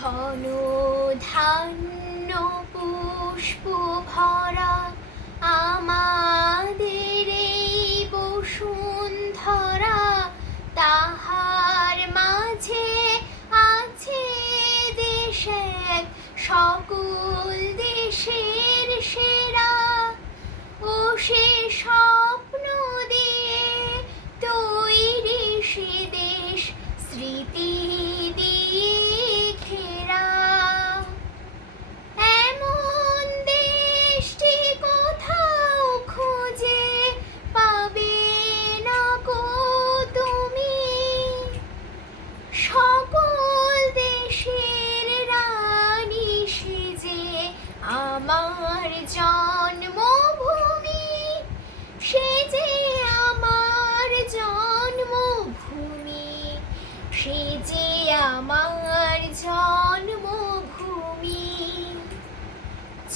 ঘন ধান্য পুষ্প ভরা আমাদের এই বসুন্ধরা, তাহার মাঝে আছে দেশ এক সকল দেশের সেরা। ও সে স্বপ্ন দিয়ে তৈরি সে দেশ স্মৃতি দিয়ে ঘেরা। এমন দেশটি কোথাও খুঁজে পাবে না কো তুমি, সকল দেশের রানী সেজে আমার জন্মভূমি, সেজে আমার জন্মভূমি, সেজে আমার জন্মভূমি।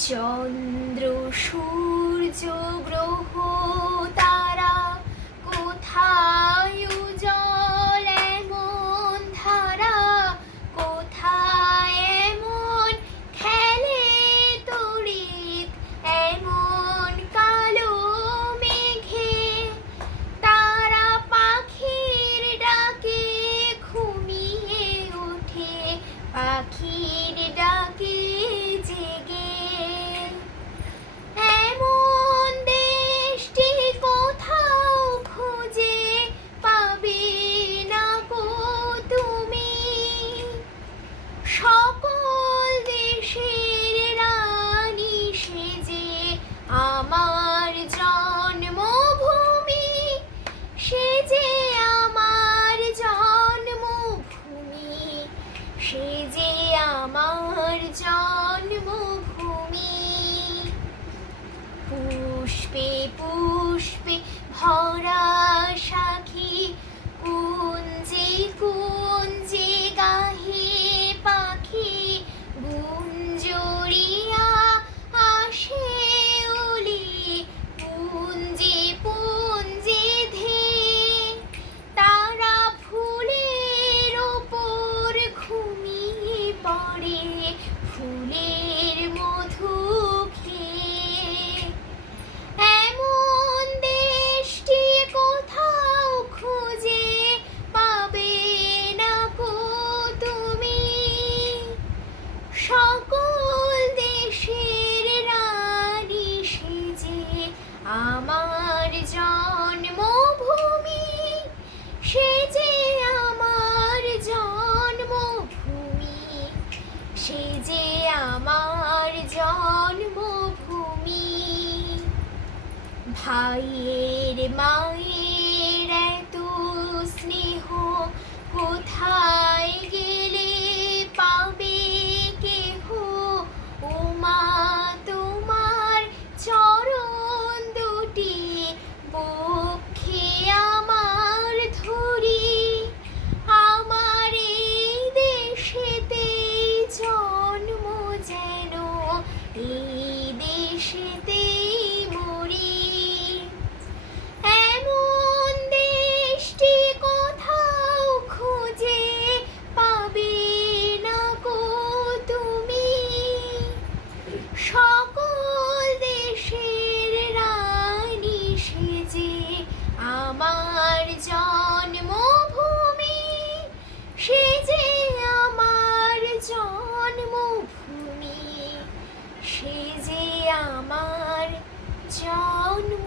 চন্দ্র সূর্য গ্রহ তারা কোথায় উজ্জ্বল এমন ধারা, কোথায় এমন খেলে তড়িৎ এমন কালো মেঘে। তারা পাখির ডাকে ঘুমিয়ে ওঠে, পাখির ডাকে জেগে। এমন দেশটি কোথাও খুঁজে পাবে না কো তুমি, সকল দেশের রানী সেজে আমার জন্মভূমি, সেজে আমার জন্মভূমি, সেজে আমার জন্মভূমি। পুষ্পে পুষ্পে ভরা সাখী, কুঞ্জে কুঞ্জে গাহে পাখি, গুঞ্জরিয়া আসে ওলি পুঞ্জে পুঞ্জে ধেয়ে। তারা ফুলের ওপর ঘুমিয়ে পড়ে, ফুলের মধু খেয়ে। এমন দেশটি কোথাও খুঁজে পাবে না কো তুমি, সকল দেশের রানী সেজে আমার জন্মভূমি, সেজে আমার জন্মভূমি, সেজে আমার জন্মভূমি। ভাইয়ের মায়ের এত স্নেহ কোথায় গেলে পাবে কেহ। ও মা তোমার চরণ দুটি বক্ষে আমার ধরি, আমার এই দেশেতে জন্ম যেন এই দেশেতেই মরি। এমন দেশটি কোথাও খুঁজে পাবে না কো তুমি, সকল দেশের রানী সেজে আমার জন্মভূমি, সেজে আমার জন্মভূমি, সেজে আমার জন্ম